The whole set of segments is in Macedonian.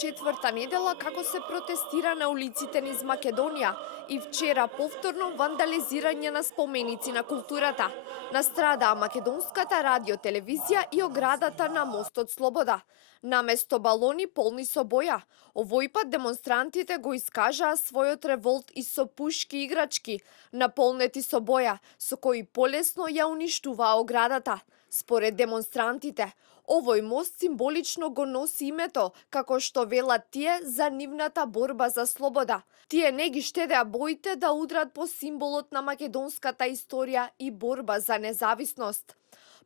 четврта недела како се протестира на улиците низ Македонија и вчера повторно вандализирање на споменици на културата. Настрадаа македонската радио-телевизија и оградата на мостот Слобода. Наместо балони полни со боја, овој пат демонстрантите го искажаа својот револт и со пушки и играчки, наполнети со боја, со кои полесно ја уништуваа оградата. Според демонстрантите, овој мост символично го носи името, како што велат тие, за нивната борба за слобода. Тие не ги штедеа боите да удрат по символот на македонската историја и борба за независност.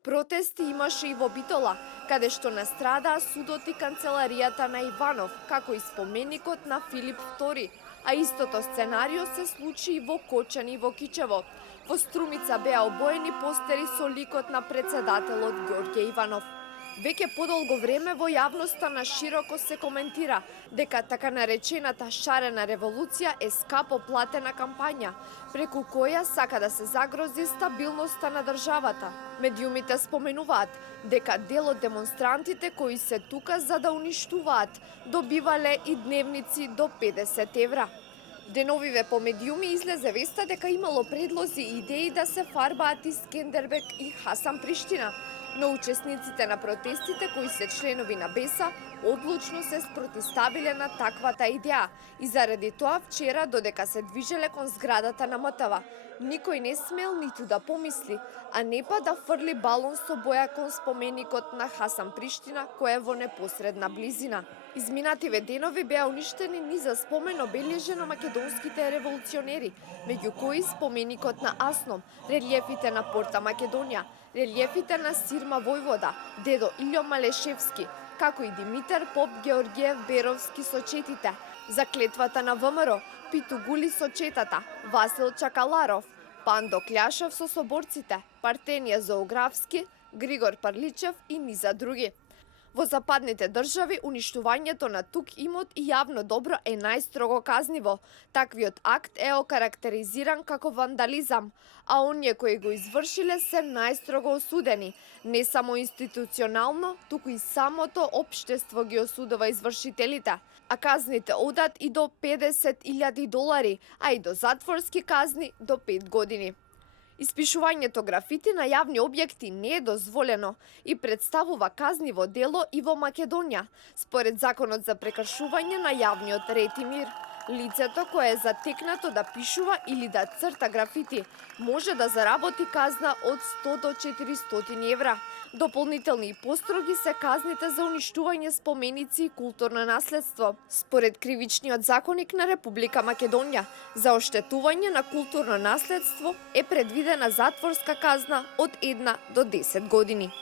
Протести имаше и во Битола, каде што настрадаа судот и канцеларијата на Иванов, како и споменикот на Филип II, а истото сценарио се случи и во Кочани и во Кичево. Во Струмица беа обоени постери со ликот на председателот Ѓорѓе Иванов. Веќе подолго време во јавноста на широко се коментира дека така наречената шарена револуција е скапо платена кампања, преку која сака да се загрози стабилноста на државата. Медиумите споменуваат дека дел од демонстрантите кои се тука за да уништуваат, добивале и дневници до 50 евра. Деновиве по медиуми излезе веста дека имало предлози и идеи да се фарбаат и Скендербек и Хасан Приштина, но учесниците на протестите, кои се членови на БЕСА, одлучно се спротиставиле на таквата идеја и заради тоа вчера, додека се движеле кон зградата на МТВ, никој не смел ниту да помисли, а не па да фрли балон со боја кон споменикот на Хасан Приштина, кој е во непосредна близина. Изминативе денови беа уништени низа спомен обележен на македонските револуционери, меѓу кои споменикот на Асном, релиефите на Порта Македонија, релиефите на Сирма Војвода, дедо Илјо Малешевски, како и Димитар Поп Георгиев Беровски со четите, заклетвата на ВМРО, Питу Гули со четата, Васил Чакаларов, Пандо Кљашев со соборците, Партенија Зоографски, Григор Парличев и низа други. Во западните држави, уништувањето на тук имот и јавно добро е најстрого казниво. Таквиот акт е окарактеризиран како вандализам, а оние кои го извршиле се најстрого осудени. Не само институционално, туку и самото општество ги осудува извршителите. А казните одат и до 50.000 долари, а и до затворски казни до 5 години. Испишувањето графити на јавни објекти не е дозволено и представува казниво дело и во Македонија, според Законот за прекршување на јавниот ред и мир. Лицето кое е затекнато да пишува или да црта графити може да заработи казна од 100 до 400 евра. Дополнителни и построги се казните за уништување споменици и културно наследство. Според Кривичниот законник на Република Македонија, за оштетување на културно наследство е предвидена затворска казна од 1 до 10 години.